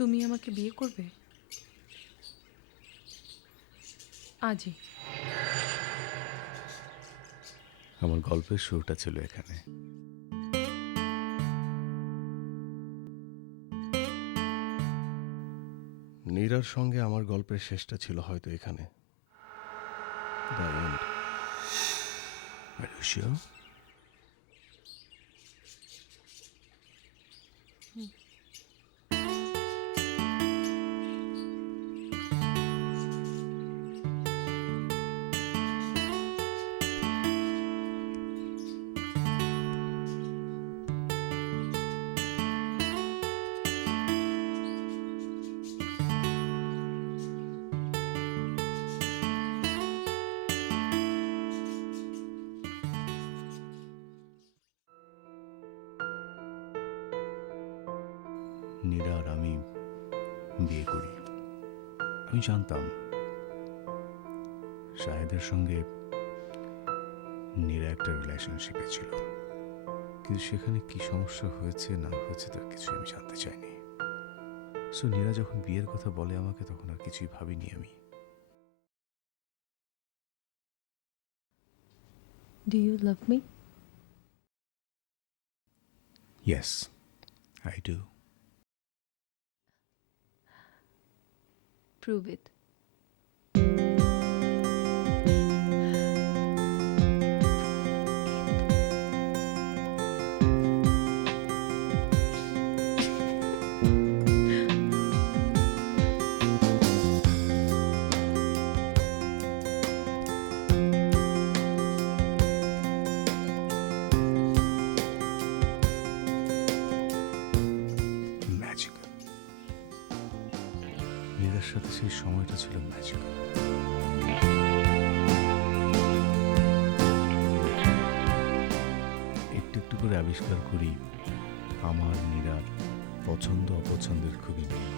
তুমি আমাকে বিয়ে করবে আজই? আমার গল্পের শুরুটা ছিল এখানে। নীরার সঙ্গে আমার গল্পের শেষটা ছিল হয়তো এখানে। The end. Are you sure? Neera আর আমি বিয়ে করি। আমি জানতাম শাহেদের সঙ্গে নীরা একটা রিলেশনশিপে ছিল, কিন্তু সেখানে কি সমস্যা হয়েছে না হয়েছে তার কিছু আমি জানতে চাইনি। সো নীরা যখন বিয়ের কথা বলে আমাকে, তখন আর কিছুই ভাবিনি আমি। Do you love me? Yes, I do. Prove it. Magical. নীরার সাথে সেই সময়টা ছিল ম্যাজিক্যাল। একটু একটু করে আবিষ্কার করি আমার নীরার পছন্দ অপছন্দের খুবই মিল।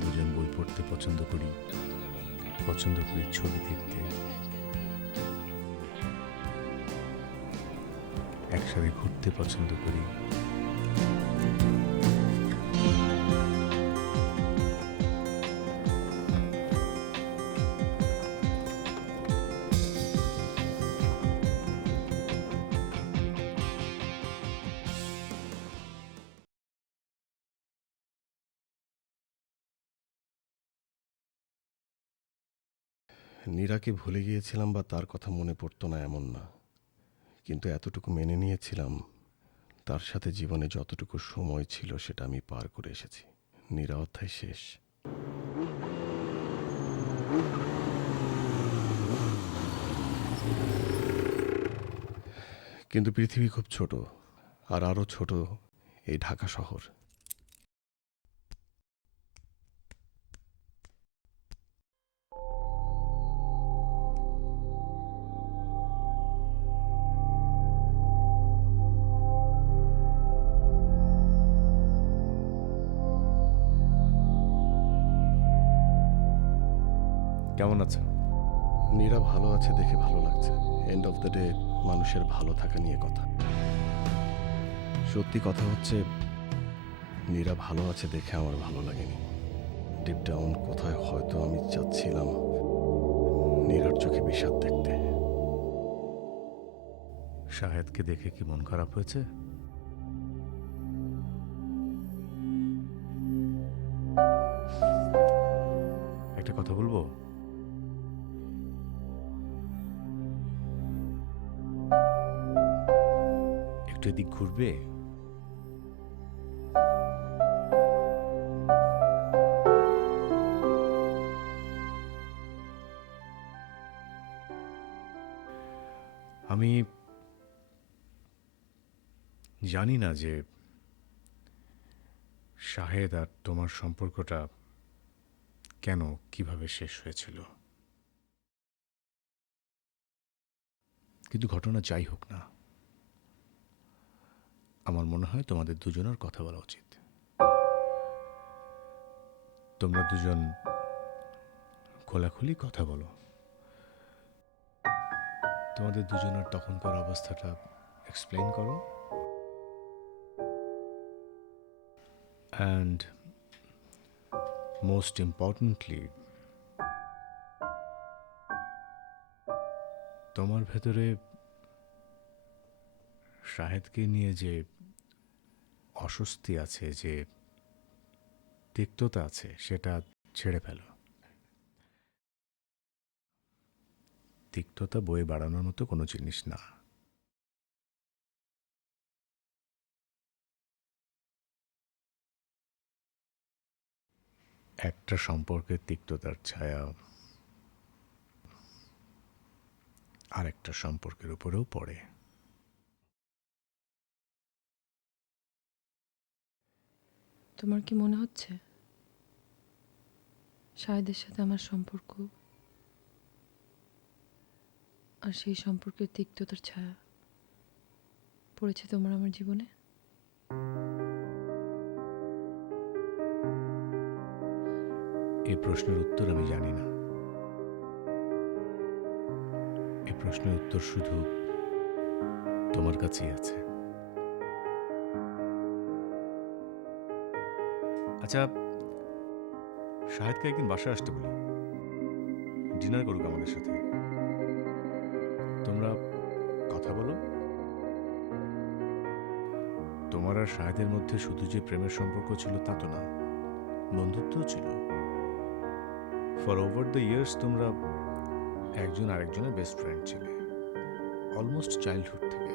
দুজন বই পড়তে পছন্দ করি, পছন্দ করি ছবি দেখতে, একসাথে ঘুরতে পছন্দ করি। নীরাকে ভুলে গিয়েছিলাম বা তার কথা মনে পড়তো না এমন না, কিন্তু এতটুকু মেনে নিয়েছিলাম তার সাথে জীবনে যতটুকু সময় ছিল সেটা আমি পার করে এসেছি। নীরা অধ্যায় শেষ। কিন্তু পৃথিবী খুব ছোট, আর আরো ছোট এই ঢাকা শহর। কেমন আছো? নীরা ভালো আছে দেখে ভালো লাগছে। এন্ড অফ দ্য ডে মানুষের ভালো থাকা নিয়ে কথা। সত্যি কথা হচ্ছে, নীরা ভালো আছে দেখে আমার ভালো লাগেনি। ডিপ ডাউন কোথায় হয়তো আমি চাচ্ছিলাম নীরার চোখে বিষাদ দেখতে। শাহেদকে দেখে কি মন খারাপ হয়েছে? একটা কথা বলবো? একটু এদিক ঘুরবে? আমি জানি না যে শাহেদ আর তোমার সম্পর্কটা কেন কিভাবে শেষ হয়েছিল, কিন্তু ঘটনা যাই হোক না, আমার মনে হয় তোমাদের দুজনের কথা বলা উচিত। তোমরা দুজন খোলাখুলি কথা বলো। তোমাদের দুজনের তখনকার অবস্থাটা এক্সপ্লেইন করো, অ্যান্ড মোস্ট ইম্পর্টেন্টলি তোমার ভেতরে শাহেদকে নিয়ে যে অস্বস্তি আছে, যে তিক্ততা আছে, সেটা ছেড়ে ফেলো। তিক্ততা বয়ে বাড়ানোর মতো কোনো জিনিস না। একটা সম্পর্কের তিক্ততার ছায়া আরেকটা সম্পর্কের উপরেও পড়ে। তোমার কি মনে হচ্ছে শাহেদের সাথে আমার সম্পর্ক আর সেই সম্পর্কের তিক্ততার ছায়া পড়েছে তোমার আমার জীবনে? এই প্রশ্নের উত্তর আমি জানি না। এই প্রশ্নের উত্তর শুধু তোমার কাছেই আছে। আচ্ছা, শাহেদকে একদিন বাসায় আসতে বলি, ডিনার করুক আমাদের সাথে। তোমরা কথা বলো। তোমার আর শাহেদের মধ্যে শুধু যে প্রেমের সম্পর্ক ছিল তা তো না, বন্ধুত্বও ছিল। ফর ওভার দ্য ইয়ার্স তোমরা একজন আরেকজনের বেস্ট ফ্রেন্ড ছিলে, অলমোস্ট চাইল্ডহুড থেকে।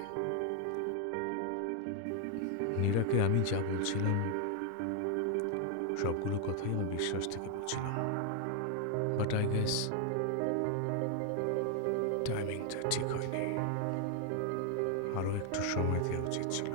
নীরাকে আমি যা বলছিলাম সবগুলো কথাই আমার বিশ্বাস থেকে বলছিলাম, বাট আই গেস টাইমিংটা ঠিক হয়নি। আরো একটু সময় দেওয়া উচিত ছিল।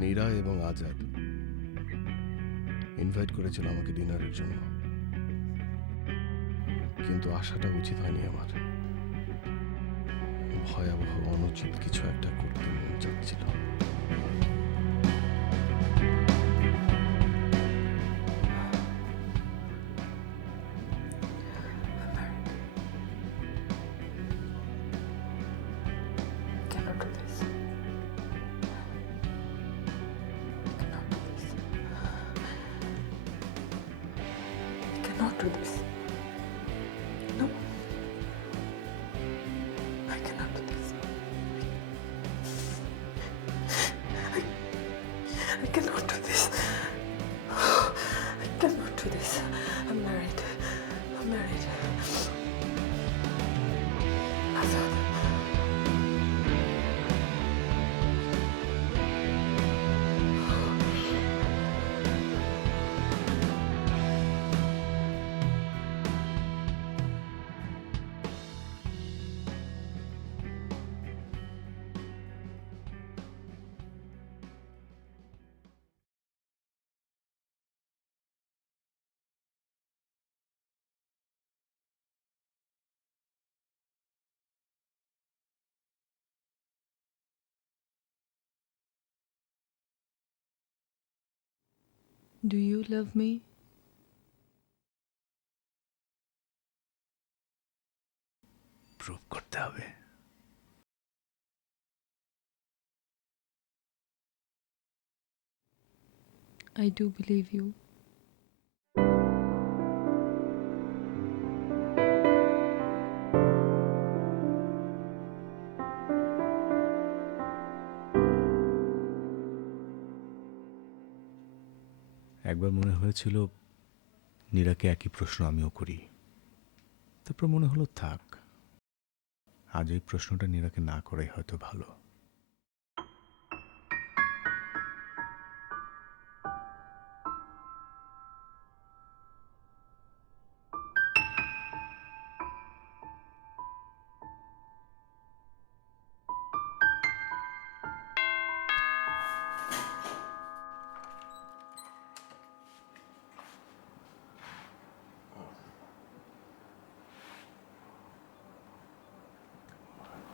নীরা এবং আজাদ ইনভাইট করেছিল আমাকে ডিনারের জন্য, কিন্তু আসাটা উচিত হয়নি আমার। ভয়াবহ অনুচিত কিছু একটা করতে মন চাচ্ছিল। Cannot do this. Cannot do this. No. I cannot do this. I cannot do this. I cannot do this. I'm married. I'm married. Azad. Do you love me? Prove করতে হবে। I do believe you. একবার মনে হয়েছিল নীরাকে একই প্রশ্ন আমিও করি, তারপর মনে হলো থাক, আজ এই প্রশ্নটা নীরাকে না করাই হয়তো ভালো।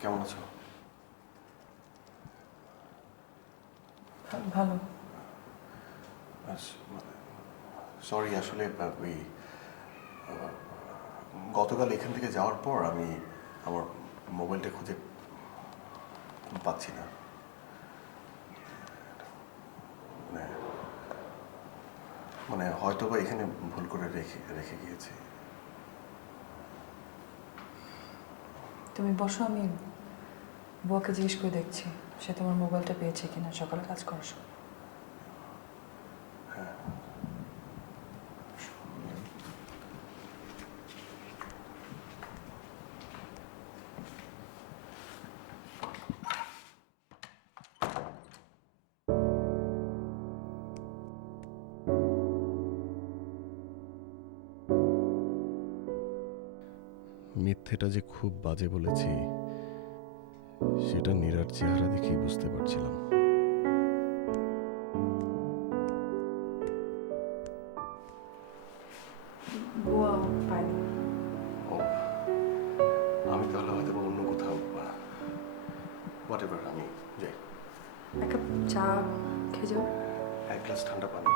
কেমন আছো? ভালো। সরি, আসলে ওই গতকাল এখান থেকে যাওয়ার পর আমি আমার মোবাইলটা খুঁজে পাচ্ছি না। মানে মানে হয়তো বা এখানে ভুল করে রেখে রেখে গিয়েছি। তুমি বসো, আমি বুয়াকে জিজ্ঞেস করে দেখছি সে তোমার মোবাইলটা পেয়েছে কিনা সকালে কাজ করার সময়। মিথ্যেটা যে খুব বাজে বলেছি সেটা নীরার চেহারা দেখেই বুঝতে পারছিলাম। বুয়া পাইনি। ও, আমি তাহলে হয়তো বা অন্য কোথাও হোয়াটএভার, আমি যাই। এক কাপ চা খেয়ে যাও। এক গ্লাস ঠান্ডা পানি।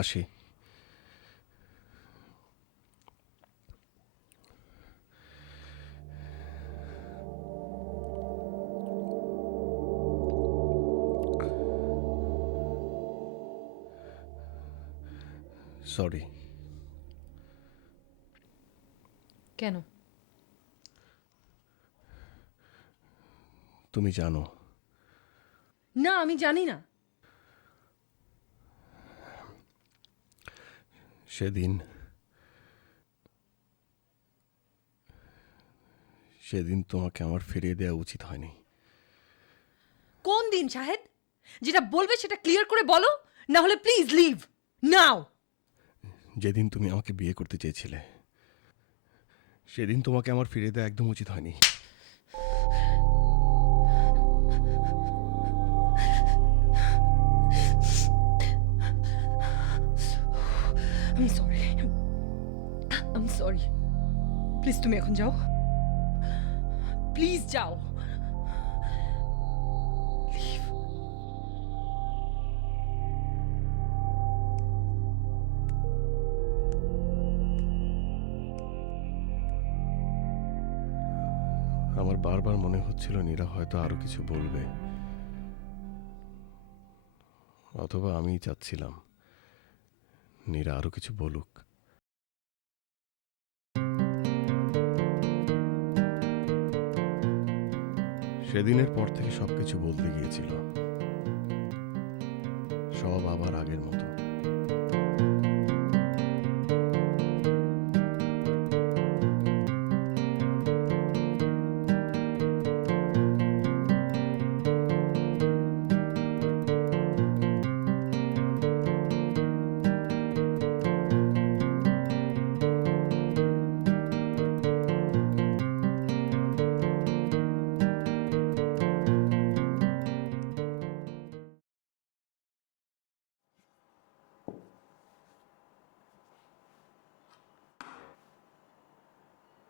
আসি। সরি। কেন? তুমি জানো না, আমি জানি না। সেদিন সেদিন তোমাকে আমার ফিরিয়ে দেওয়া উচিত হয়নি। কোন দিন শাহেদ? যেটা বলবে সেটা ক্লিয়ার করে বলো, না হলে প্লিজ লিভ নাও। যেদিন তুমি আমাকে বিয়ে করতে চেয়েছিলে সেদিন তোমাকে আমার ফিরিয়ে দেওয়া একদম উচিত হয়নি। I'm sorry. I'm sorry. Please তুমি এখন যাও, প্লিজ যাও। Leave. আমার বারবার মনে হচ্ছিল নীরা হয়তো আরো কিছু বলবে, অথবা আমিই চাচ্ছিলাম নীরা আরো কিছু বলুক। সেদিনের পর থেকে সবকিছু বদলে গিয়েছিল, সব আবার আগের মতো।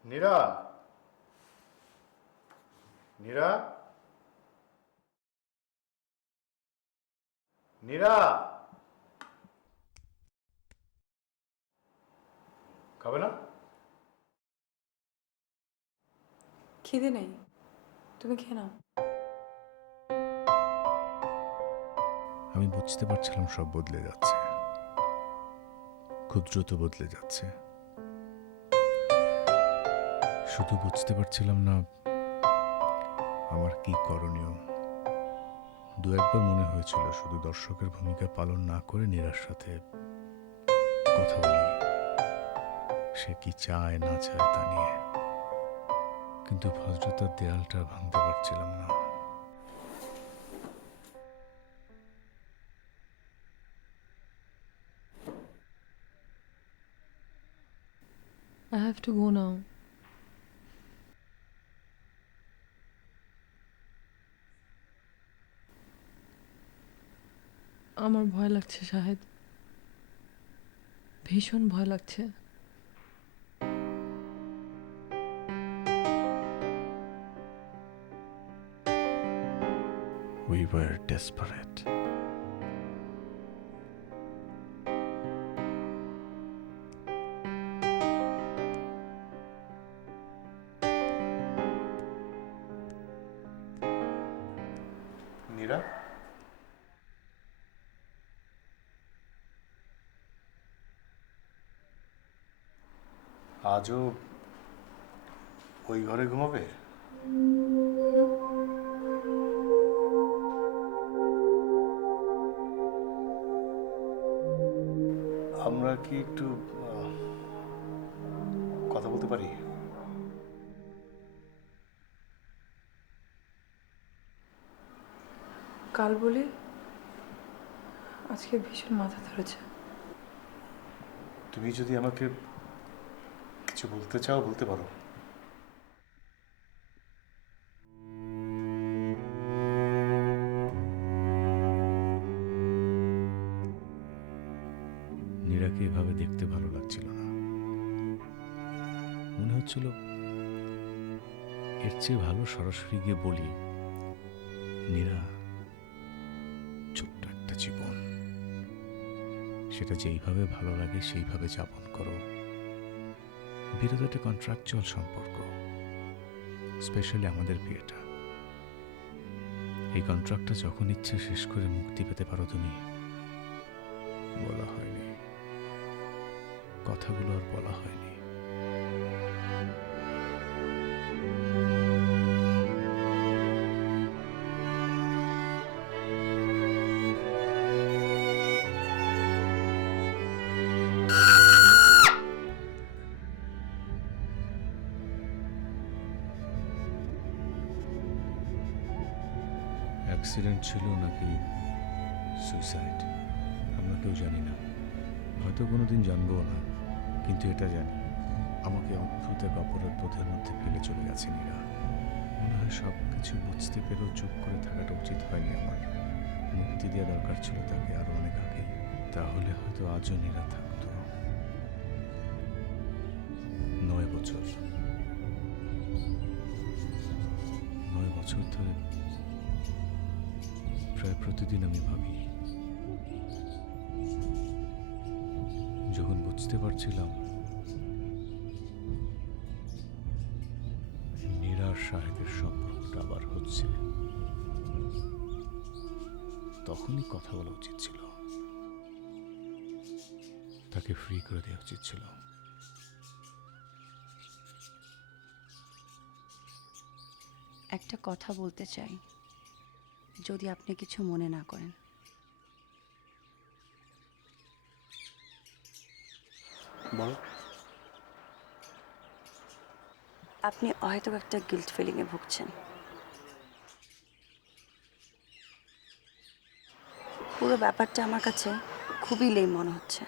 নীরা, নীরা, নীরা, খাবে না? খিদে নেই, তুমি খেয়ে নাও। আমি বুঝতে পারছিলাম সব বদলে যাচ্ছে, খুব দ্রুত বদলে যাচ্ছে। শুধু বুঝতে পারছিলাম না আমার কি করণীয়। দু একবার মনে হয়েছিল শুধু দর্শকের ভূমিকা পালন না করে নীরার সাথে কথা বলি, সে কি চায় না চায় তা নিয়ে, কিন্তু ভদ্রতার দেয়ালটা ভাঙতে পারছিলাম না। I have to go now. আমার ভয় লাগছে শাহেদ, ভীষণ ভয় লাগছে। We were desperate. নীরা, আজও ওই ঘরে ঘুমাবে? আমরা কি একটু কথা বলতে পারি? কাল বলি, আজকে ভীষণ মাথা ধরেছে। তুমি যদি আমাকে কিছু বলতে চাও বলতে পারো। নীরাকে এভাবে দেখতে ভালো লাগছিল না। মনে হচ্ছিল এর চেয়ে ভালো সরাসরি গিয়ে বলি, নীরা, ছোট্ট একটা জীবন, সেটা যেইভাবে ভালো লাগে সেইভাবে যাপন করো। বিয়েটা একটা কন্ট্রাকচুয়াল সম্পর্ক, স্পেশালি আমাদের বিয়েটা। এই কন্ট্রাক্টটা যখন ইচ্ছে শেষ করে মুক্তি পেতে পারো তুমি। বলা হয়নি, কথাগুলো আর বলা হয়নি। অ্যাক্সিডেন্ট ছিল নাকি সুইসাইড আমরা কেউ জানি না, হয়তো কোনোদিন জানবো না। কিন্তু এটা জানি, আমাকে অদ্ভুত এক অপরাধ বোধের মধ্যে ফেলে চলে গেছে নীরা। মনে হয় সব কিছু বুঝতে পেরেও চুপ করে থাকাটা উচিত হয়নি আমার। মুক্তি দেওয়া দরকার ছিল তাকে আরো অনেক আগে, তাহলে হয়তো আজও নীরা থাকতো। 9 বছর, 9 বছর ধরে প্রায় প্রতিদিন আমি ভাবি, যখন বুঝতে পারছিলাম নীরা আর শাহেদের সম্পর্কটা আবার হচ্ছে, তখনই কথা বলা উচিত ছিল, তাকে ফ্রি করে দেওয়া উচিত ছিল। একটা কথা বলতে চাই, যদি আপনি কিছু মনে না করেন। বলো। আপনি হয়তো একটা গিল্ট ফিলিংয়ে ভুগছেন। পুরো ব্যাপারটা আমার কাছে খুবই লেম মনে হচ্ছে।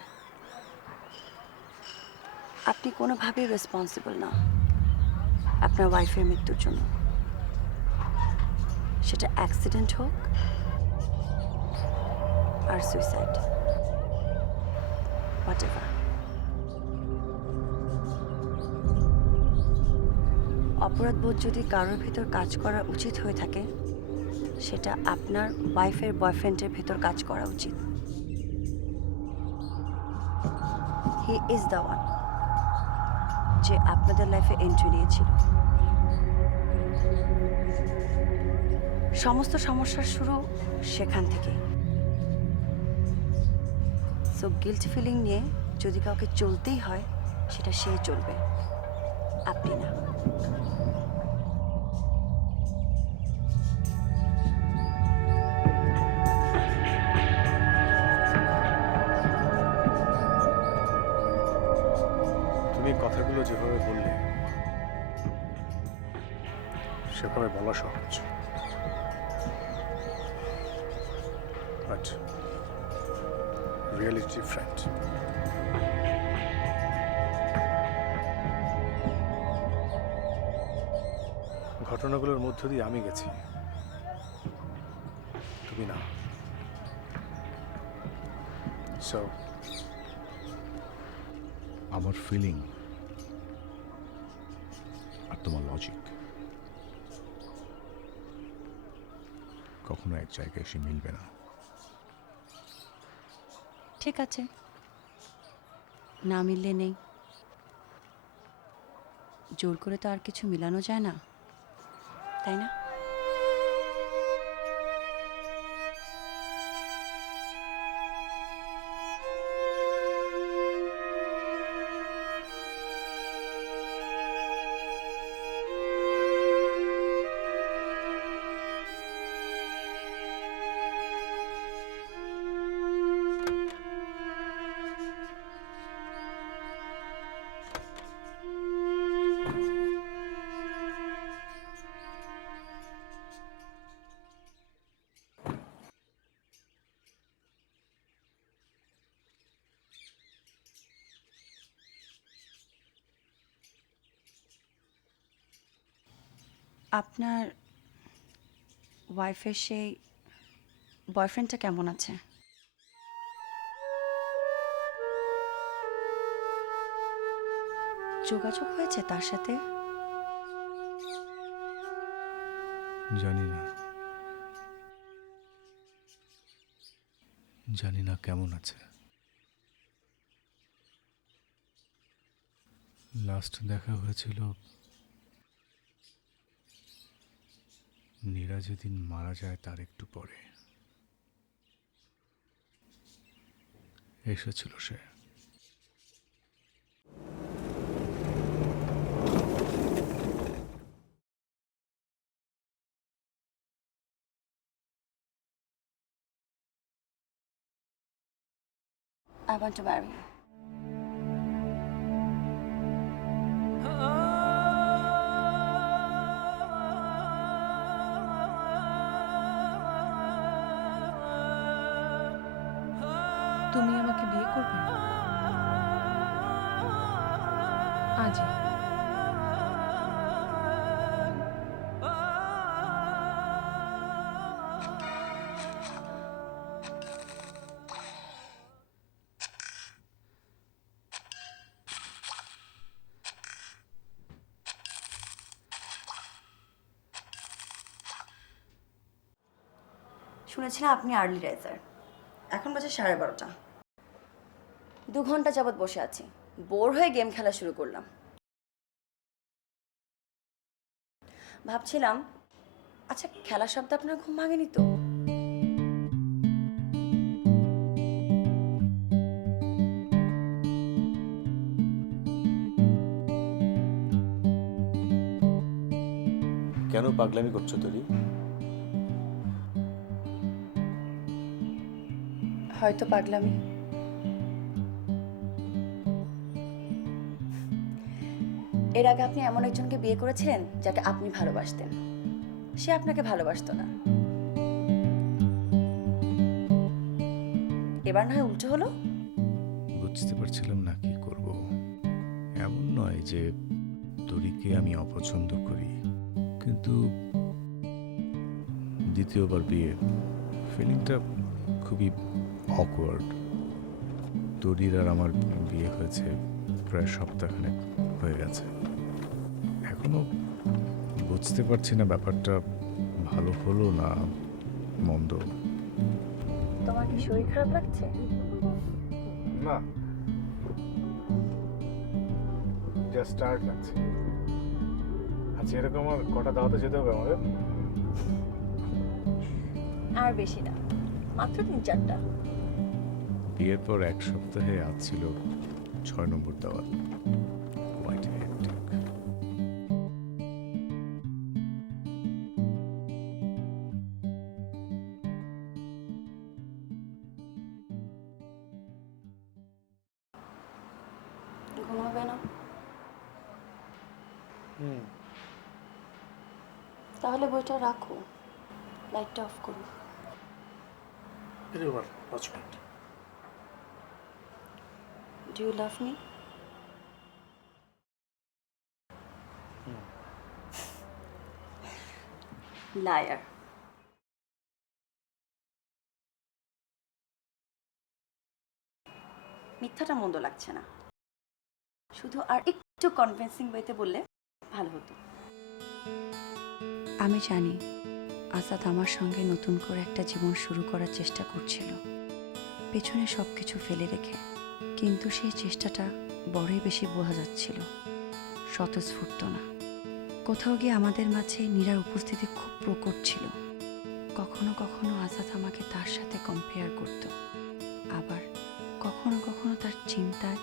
আপনি কোনোভাবেই রেসপন্সিবল না আপনার ওয়াইফের মৃত্যুর জন্য, সেটা অ্যাক্সিডেন্ট হোক আর সুইসাইড, হোয়াটএভার। অপরাধবোধ যদি কারোর ভেতর কাজ করা উচিত হয়ে থাকে, সেটা আপনার ওয়াইফের বয়ফ্রেন্ডের ভেতর কাজ করা উচিত। হি ইজ দ্য ওয়ান যে আপনাদের লাইফে এন্ট্রি নিয়েছিল। সমস্ত সমস্যার শুরু সেখান থেকে। সো গিল্ট ফিলিং নিয়ে যদি কাউকে চলতেই হয়, সেটা সে চলবে, আপনি না। তুমি কথাগুলো যেভাবে বললে সেভাবে বলা সহজ, বাট রিয়েলিটি ডিফারেন্ট। ঘটনাগুলোর মধ্য দিয়ে আমি গেছি, তুমি না। সো আমার ফিলিং আর তোমার লজিক কখনো এক জায়গায় এসে মিলবে না। ঠিক আছে, না মিললে নেই, জোর করে তো আর কিছু মিলানো যায় না, তাই না? আপনার ওয়াইফের সেই বয়ফ্রেন্ডটা কেমন আছে? যোগাযোগ হয়েছে তার সাথে? জানি না, জানি না কেমন আছে। লাস্ট দেখা হয়েছিল নীরা যেদিন মারা যায় তার একটু পরে এসেছিল সে। I want to marry you. তুমি আমাকে বিয়ে করবে আজই? শুনেছিলাম আপনি আর্লি রাইজার। এখন বাজে 12:30। 2 ঘন্টা যাবৎ বসে আছি, বোর হয়ে গেম খেলা শুরু করলাম। ভাবছিলাম, আচ্ছা খেলার শব্দ আপনার ঘুম ভাঙেনি তো? কেন পাগলামি করছো তরি? হয়তো পাগলামি। এর আগে আপনি এমন একজনকে বিয়ে করেছিলেন যাকে আপনি ভালোবাসতেন, সে আপনাকে ভালোবাসতো না। এবার না হয় উল্টো হলো। বুঝতে পারছিলাম না কি করব। এমন নয় যে তরিকে আমি অপছন্দ করি, কিন্তু দ্বিতীয়বার বিয়ে, ফিলিংটা খুবই অকওয়ার্ড। তরির আর আমার বিয়ে হয়েছে প্রায় সপ্তাহখানেক হয়ে গেছে। এখনো বুঝতে পারছি না ব্যাপারটা ভালো হলো না মন্দ। তোমার কি শরীর খারাপ লাগছে? না, জাস্ট স্টার্ট লাগছে। আচ্ছা, এরকম আর কটা দাওয়াতে যেতে হবে আমাদের? আর বেশি না, মাত্র 3-4টা। বিয়ের পর 1 সপ্তাহে আজ ছিল 6 নম্বর দাওয়াত। Quite hectic. ঘুমাবে না? তাহলে বইটা রাখো, লাইটটা অফ করো। Do you love me? Liar. মিথ্যাটা মন্দ লাগছে না, শুধু আর একটু কনভিন্সিং ওয়েতে বললে ভালো হতো। আমি জানি আজাদ আমার সঙ্গে নতুন করে একটা জীবন শুরু করার চেষ্টা করছিল, পেছনে সব কিছু ফেলে রেখে। কিন্তু সেই চেষ্টাটা বড়ই বেশি বোঝা যাচ্ছিল, স্বতঃস্ফূর্ত না। কোথাও গিয়ে আমাদের মাঝে নীরার উপস্থিতি খুব প্রকট ছিল। কখনো কখনো আজাদ আমাকে তার সাথে কম্পেয়ার করত, আবার কখনো কখনো তার চিন্তায়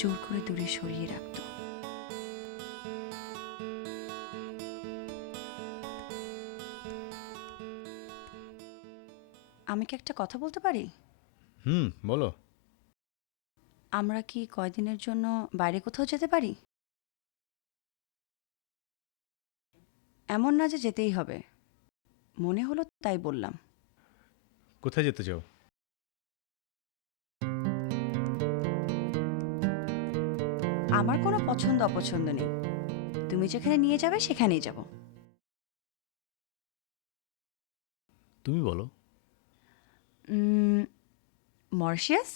জোর করে দূরে সরিয়ে রাখত। আমি কি একটা কথা বলতে পারি? বলো। আমরা কি কয়দিনের জন্য বাইরে কোথাও যেতে পারি? এমন না যে যেতেই হবে, মনে হলো তাই বললাম। কোথায় যেতে চাও? আমার কোনো পছন্দ অপছন্দ নেই, তুমি যেখানে নিয়ে যাবে সেখানেই যাব। তুমি বলো। মরিশিয়াস।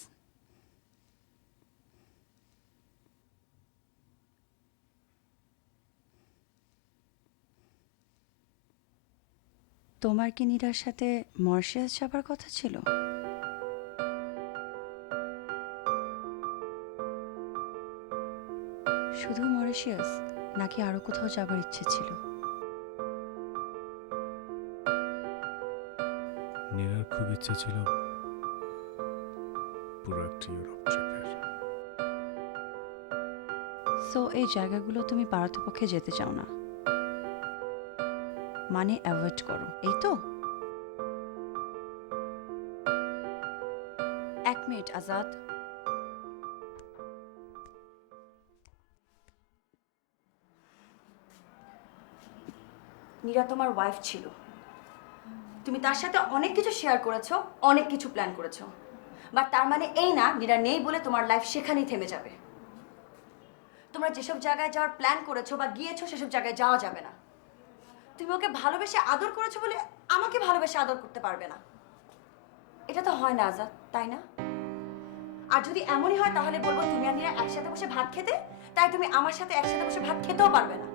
তোমার কি নীরার সাথে মরিশিয়াস যাবার কথা ছিল? শুধু মরিশিয়াস নাকি আরো কোথাও যাবার ইচ্ছে ছিল? নীরার খুব ইচ্ছে ছিল পুরো একটা ইউরোপ ট্রিপের। সো এই জায়গাগুলো তুমি পারতপক্ষে যেতে চাও না, মানে অ্যাভয়েড করো, এই তো? এক মিনিট আজাদ। নীরা তোমার ওয়াইফ ছিল, তুমি তার সাথে অনেক কিছু শেয়ার করেছো, অনেক কিছু প্ল্যান করেছো, বাট তার মানে এই না নীরা নেই বলে তোমার লাইফ সেখানেই থেমে যাবে। তোমরা যেসব জায়গায় যাওয়ার প্ল্যান করেছো বা গিয়েছো সেসব জায়গায় যাওয়া যাবে না। তুমি ওকে ভালোবেসে আদর করেছো বলে আমাকে ভালোবেসে আদর করতে পারবে না, এটা তো হয় না আজাদ, তাই না? আর যদি এমনই হয় তাহলে বলবো তুমি আর নীরা একসাথে বসে ভাত খেতে, তাই তুমি আমার সাথে একসাথে বসে ভাত খেতেও পারবে না,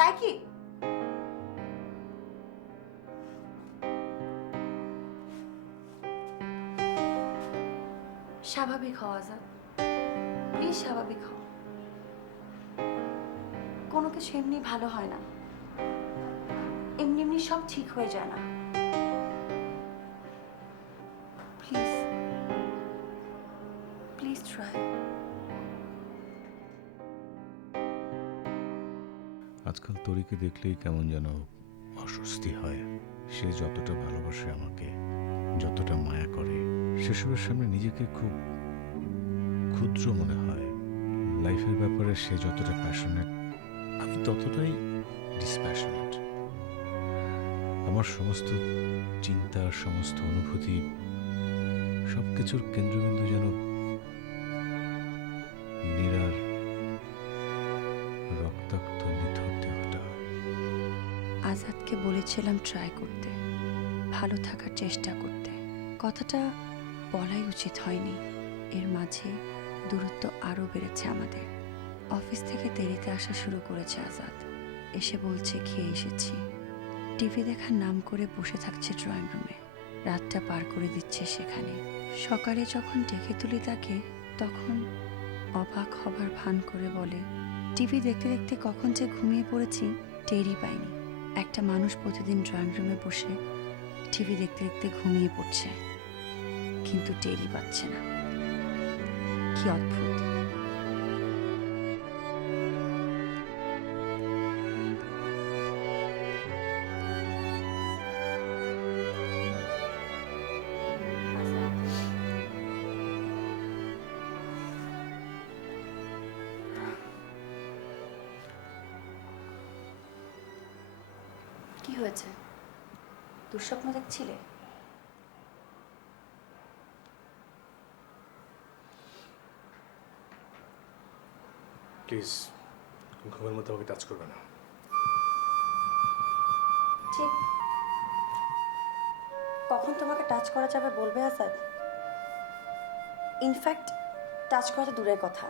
তাই কি? স্বাভাবিক হও আজাদ, প্লিজ স্বাভাবিক হও। কোনো কিছু এমনি ভালো হয় না, এমনি এমনি সব ঠিক হয়ে যায় না। Please please try. আজকাল তরিকে দেখলেই কেমন যেন অস্বস্তি হয়। সে যতটা ভালোবাসে আমাকে, যতটা মায়া করে, সেসবের সামনে নিজেকে খুব ক্ষুদ্র মনে হয়। লাইফের ব্যাপারে সে যতটা প্যাশনেট, আমি ততটাই ডিসপ্যাশনেট। আমার সমস্ত চিন্তা, সমস্ত অনুভূতি, সব কিছুর কেন্দ্রবিন্দু যেন নীরার রক্তাক্ত নিথর দেহটা। আজাদকে বলেছিলাম ট্রাই করতে, ভালো থাকার চেষ্টা করতে। কথাটা বলাই উচিত হয়নি, এর মাঝে দূরত্ব আরও বেড়েছে আমাদের। অফিস থেকে দেরিতে আসা শুরু করেছে আজাদ, এসে বলছে খেয়ে এসেছি। টিভি দেখার নাম করে বসে থাকছে ড্রয়িং রুমে, রাতটা পার করে দিচ্ছে সেখানে। সকালে যখন ডেকে তুলি তাকে, তখন অবাক হবার ভান করে বলে, টিভি দেখতে দেখতে কখন যে ঘুমিয়ে পড়েছি টেরই পাইনি। একটা মানুষ প্রতিদিন ড্রয়িং রুমে বসে টিভি দেখতে দেখতে ঘুমিয়ে পড়ছে, কিন্তু টেরই পাচ্ছে না। কি অদ্ভুত! কি হয়েছে? দুঃস্বপ্ন দেখছিলে? প্লিজ ঘুমের মধ্যে আমাকে টাচ করবে না। ঠিক কখন তোমাকে টাচ করা যাবে বলবে আজাদ? ইনফ্যাক্ট টাচ করা তো দূরের কথা,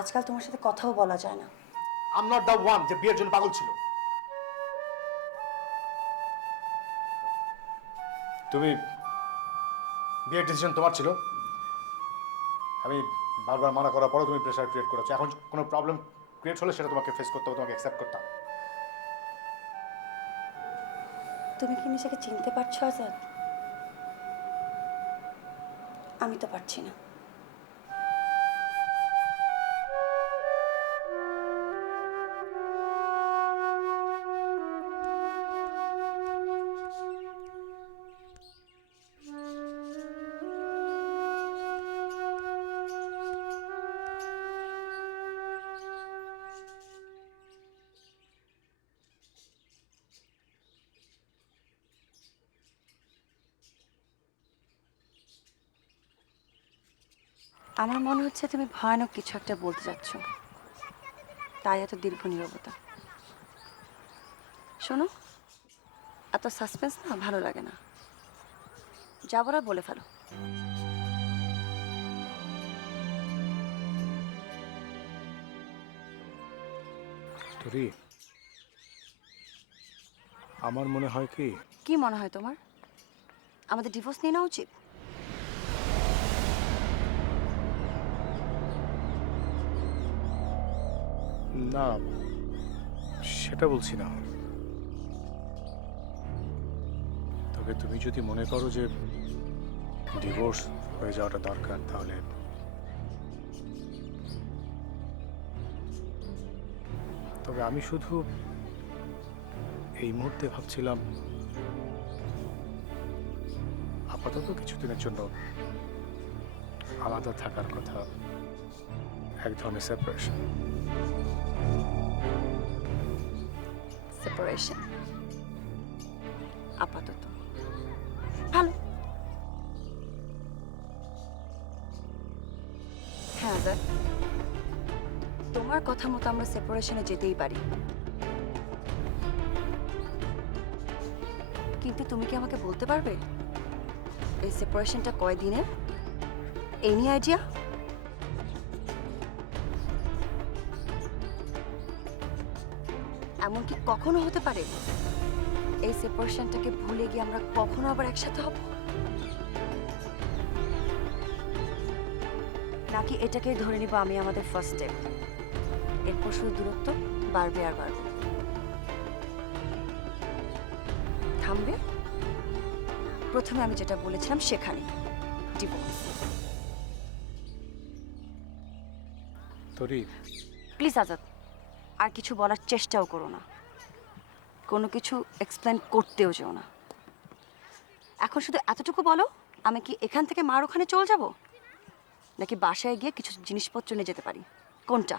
আজকাল তোমার সাথে কথাও বলা যায় না। আম নট দ্য ওয়ান যে বিয়ের জন্য পাগল ছিল। তুমি বিয়ের ডিসিশন তোমার ছিল, আমি বারবার মানা করার পরেও তুমি প্রেশার ক্রিয়েট করেছো। এখন কোনো প্রবলেম ক্রিয়েট হলে সেটা তোমাকে ফেস করতে হবে, তোমাকে অ্যাকসেপ্ট করতে হবে। তুমি কি নিজেকে চিনতে পারছো আজাদ? আমি তো পারছি না। আমার মনে হচ্ছে তুমি ভয়ানক কিছু একটা বলতে যাচ্ছ, তাই এত দীর্ঘ নীরবতা। শোনো, এত সাসপেন্স না ভালো লাগে না, যা বলার বলে ফেলো। তোরি, আমার মনে হয় কি, কি মনে হয় তোমার? আমাদের ডিভোর্স নিয়ে নেওয়া উচিত? না সেটা বলছি না, তবে তুমি যদি মনে করো যে ডিভোর্স হয়ে যাওয়াটা দরকার, তাহলে তবে আমি শুধু এই মুহূর্তে ভাবছিলাম আপাতত কিছুদিনের জন্য আলাদা থাকার কথা, এক ধরনের সেপারেশন। সেপারেশন আপাতত ভালো। হ্যাঁ আজাদ, তোমার কথা মতো আমরা সেপারেশনে যেতেই পারি, কিন্তু তুমি কি আমাকে বলতে পারবে এই সেপারেশনটা কয়দিনের? Any idea? এমনকি কখনো হতে পারে এই সেপারেশনটাকে ভুলে গিয়ে আমরা কখনো আবার একসাথে হব? নাকি এটাকে ধরে নিব আমি আমাদের ফার্স্ট স্টেপ, এরপর শুধু দূরত্ব বাড়বে আর বাড়বে? থামবে? প্রথমে আমি যেটা বলেছিলাম সেখানে, ডিভোর্স। তোরি, প্লিজ আজাদ, আর কিছু বলার চেষ্টাও করো না, কোনো কিছু এক্সপ্লেন করতেও যেও না। এখন শুধু এতটুকু বলো, আমি কি এখান থেকে মার ওখানে চলে যাব, নাকি বাসায় গিয়ে কিছু জিনিসপত্র নিয়ে যেতে পারি? কোনটা?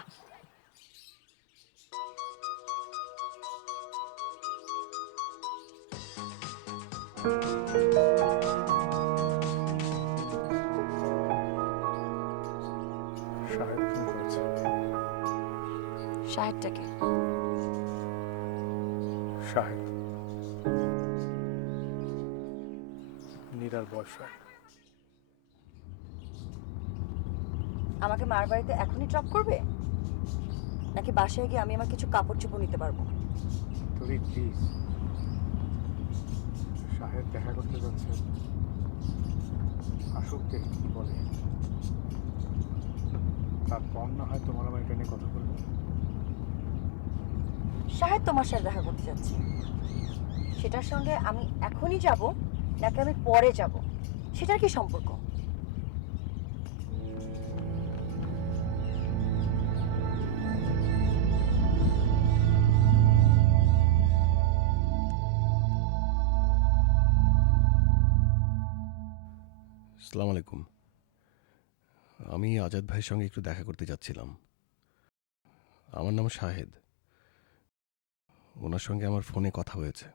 শাহেদ ফোন করেছে। শাহেদটাকে? শাহেদ নীরার বয়ফ্রেন্ড। আমাকে মার বাড়িতে এখনই ড্রপ করবে, নাকি বাসায় গিয়ে আমি আমার কিছু কাপড় চোপড় নিতে পারবো? তোরি প্লিজ, শাহেদ দেখা করতে যাচ্ছে, আসুক দেখি কি বলে, তারপর না হয় তোমার আমার এটা নিয়ে কথা বলবো। শাহেদ তোমার সাথে দেখা করতে যাচ্ছে, সেটার সঙ্গে আমি এখনই যাব নাকি আমি পরে যাব, সেটার কি সম্পর্ক? আসসালামু আলাইকুম। আমি আজাদ ভাইয়ের সঙ্গে একটু দেখা করতে যাচ্ছিলাম। আমার নাম শাহেদ, ওনার সঙ্গে আমার ফোনে কথা হয়েছে।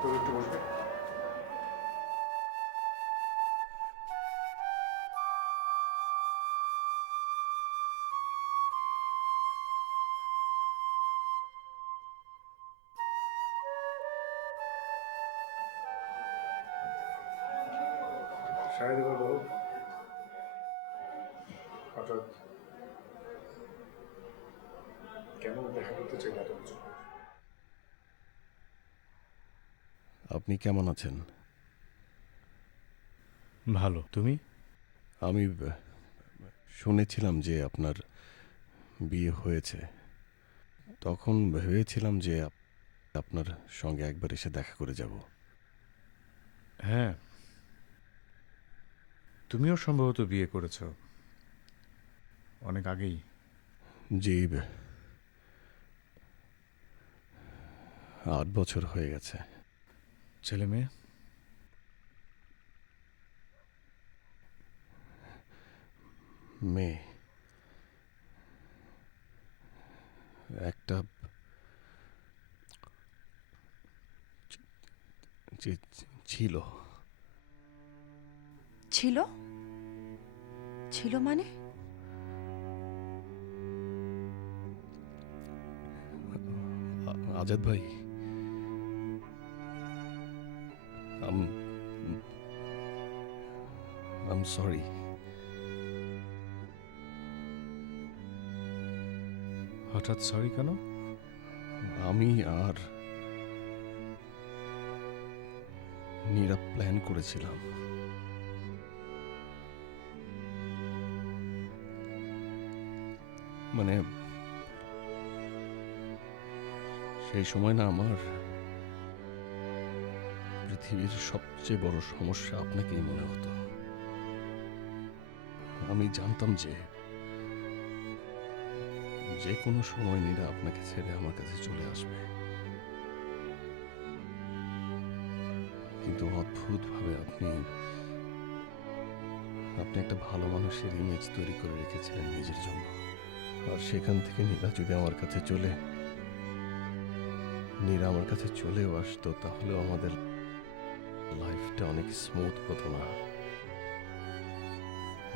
তুমি একটু বসবে? শাহেদ, এবার বলো, হঠাৎ কেন দেখা করতে চাই এত কিছু? আপনি কেমন আছেন? ভালো, তুমি? আমি শুনেছিলাম যে আপনার বিয়ে হয়েছে। তখন ভেবেছিলাম যে আপনার সঙ্গে একবার এসে দেখা করে যাব। হ্যাঁ, তুমিও সম্ভবত বিয়ে করেছো অনেক আগেই। জি, 8 বছর হয়ে গেছে। ছেলে মেয়ে? মেয়ে একটা ছিল। ছিল? ছিল মানে? আজাদ ভাই, I'm sorry. হঠাৎ সরি কেন? আমি আর নীরা প্ল্যান করেছিলাম। মানে সেই সময় না আমার পৃথিবীর সবচেয়ে বড় সমস্যা আপনাকেই মনে হতো। আমি জানতাম যে যে কোনো সময় নীরা আপনাকে ছেড়ে আমার কাছে চলে আসবে, কিন্তু অদ্ভুতভাবে আপনি একটা ভালো মানুষের ইমেজ তৈরি করে রেখেছিলেন নিজের জন্য। আর সেখান থেকে নীরা যদি আমার কাছে চলেও আসতো, তাহলেও আমাদের লাইফটা অনেক স্মুথ হতো না।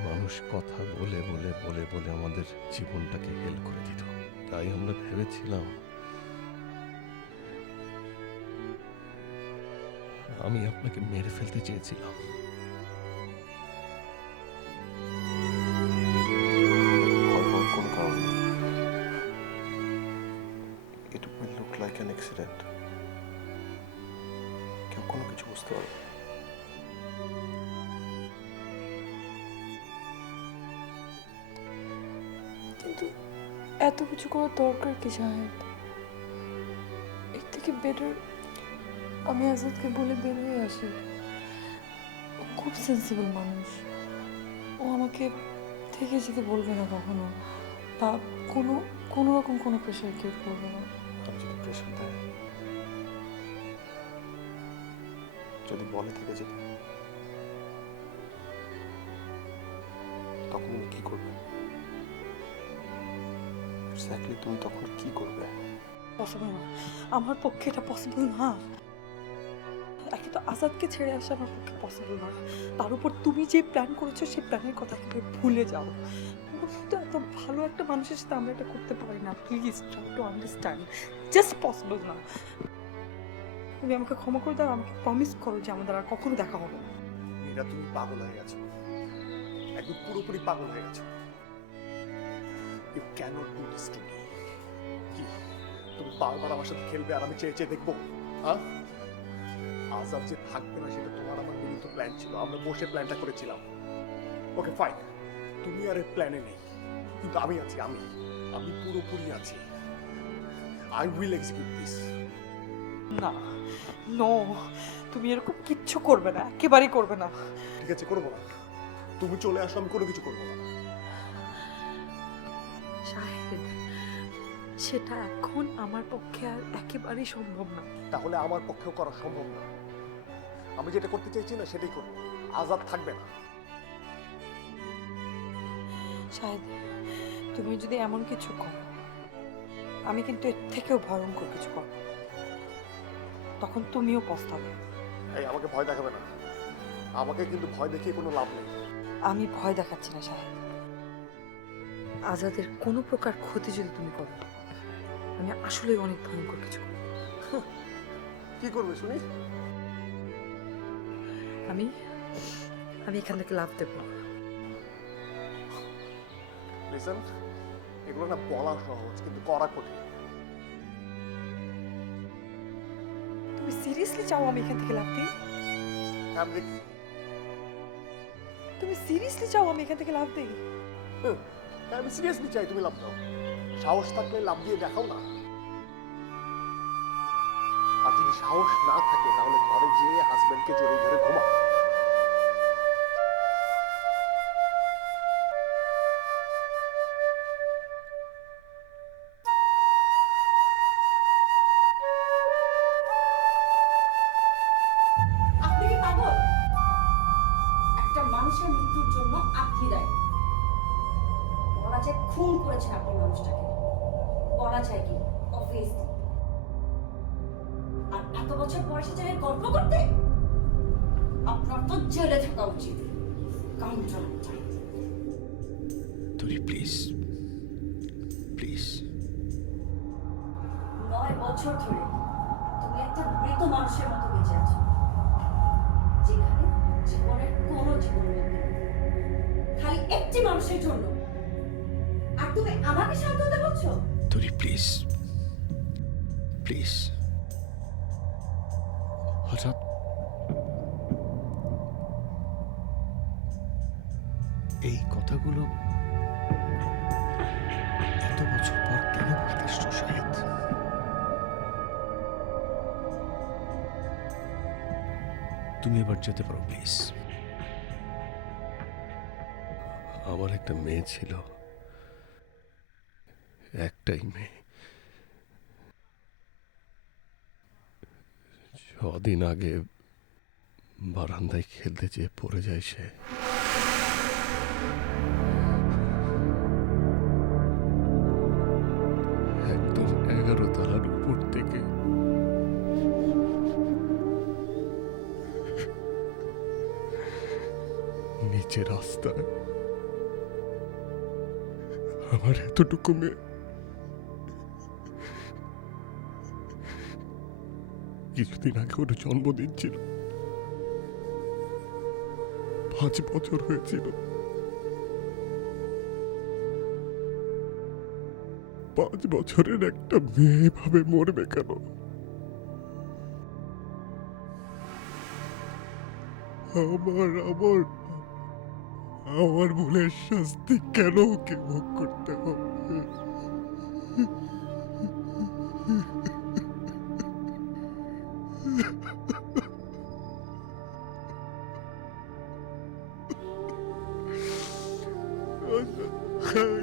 মানুষ কথা বলে বলে বলে বলে আমাদের জীবনটাকে হেল করে দিত। তাই আমরা ভেবেছিলাম আমি আপনাকে মেরে ফেলতে চেয়েছিলাম। কোনো কারণ নেই। It will look like an accident. কেউ কোনো কিছু বুঝতে পারবে। কিন্তু এত কিছু করার দরকার কি শাহেদ? এর থেকে বেটার আমি আজাদকে বলে বের হয়ে আসি। ও খুব সেন্সিবল মানুষ। ও আমাকে থেকে যেতে বলবে না কখনো, বা কোনো রকম কোনো প্রেশার ক্রিয়েট করবে না। আমি যদি প্রেশার দেয়, যদি বলে থেকে যেতে, তখন তুমি কি করবে? এক্স্যাক্টলি তুমি তখন কি করবে? পসিবল না, আমার পক্ষে এটা পসিবল না। একে তো আজাদকে ছেড়ে আসা আমার পক্ষে পসিবল নয়, তার উপর তুমি যে প্ল্যান করেছো সেই প্ল্যানের কথা একেবারে ভুলে যাও। তো এত ভালো একটা মানুষের সাথে আমরা এটা করতে পারি না। Please try to understand, just possible না। তুমি আমাকে ক্ষমা করে দাও, আমাকে প্রমিস করো যে আমাদের আর কখনো দেখা হবে না। মীরা, তুমি পাগল হয়ে গেছো, একদম পুরোপুরি পাগল হয়ে গেছো। You can't do this to me. কি তুমি বারবার আমার সাথে খেলবে আর আমি চেয়ে চেয়ে দেখবো? হ্যাঁ, আজাদ যে থাকবে না সেটা তোমার আমার মিলিত প্ল্যান ছিল। আমরা বসে প্ল্যানটা করেছিলাম। ওকে ফাইন, তুমি আর এই প্ল্যানে নেই, কিন্তু আমি আছি। আমি পুরোপুরি আছি। I will execute this. না, নো, তুমি এরকম কিচ্ছু করবে না, একেবারেই করবে না। ঠিক আছে, করবো না। তুমি চলে আসো, আমি কোনো কিছু করবো না। শাহেদ, সেটা এখন আমার পক্ষে আর একেবারেই সম্ভব না। তাহলে আমার পক্ষেও করা সম্ভব না। আমি যেটা করতে চাইছি না সেটাই করবো। আজাদ থাকবে না। শাহেদ, তুমি যদি এমন কিছু করো, আমি কিন্তু এর থেকেও ভয়ঙ্কর কিছু করব। তখন তুমিও পস্তাবে। এই আমাকে ভয় দেখাবে না, আমাকে কিন্তু ভয় দেখিয়ে কোনো লাভ নেই। আমি ভয় দেখাচ্ছি না সাহেব। আজাদের কোনো প্রকার ক্ষতি যদি তুমি করো, আমি আসলে অনেক ভয়ঙ্কর কিছু করব। কি করবে শুনি? আমি আমি এখান থেকে লাভ দেবো। লিসেন, এগুলো না বলা সহজ কিন্তু করা কঠিন। তুমি সিরিয়াসলি চাও আমি এখান থেকে লাভ দিই? হ্যাঁ, দেখি। তুমি সিরিয়াসলি চাও আমি এখান থেকে লাভ দিই? হ্যাঁ, আমি সিরিয়াসলি চাই তুমি লাভ দাও। সাহস থাকলে লাভ দিয়ে দেখাও না। আর যদি সাহস না থাকে তাহলে ঘরে যেয়ে হাজবেন্ডকে জড়িয়ে ধরে ঘুমাও। আপনি কি পাগল? একটা মানুষের মৃত্যুর জন্য আপনি দায়ী। বলা যায় খুন করেছেন আপনি মানুষটাকে, বলা যায় কি অবভিয়াসলি। আর এত বছর বয়সে যায় গল্প করতে, আপনার তো জেলে থাকা উচিত। কাউন্টার তুই প্লিজ প্লিজ 9 বছর ধরে তুমি একটা মৃত মানুষের মতো বেঁচে আছো, যেখানে জীবনের কোনো জীবন নেই, খালি একটি মানুষের জন্য। আর তুমি আমাকে শান্ত হতে বলছো? তুই প্লিজ প্লিজ। হঠাৎ এই কথাগুলো এত বছর পর কেন বলতেছ শাহেদ? তুমি এবার যেতে পারো প্লিজ। আমার একটা মেয়ে ছিল, একটাই মেয়ে। 6 দিন আগে বারান্দায় খেলতে যেয়ে পড়ে যায় সে। একদম 11 তলার উপর থেকে নিচে রাস্তায় আমার এতটুকু মেয়ে কিছুদিন আগে ওর জন্মদিন ছিল। 5 বছর হয়েছিল। 5 বছরের একটা মেয়ে এভাবে মরবে কেন? আমার আমার আমার ভুলের শাস্তি কেন ওকে ভোগ করতে হবে? খাই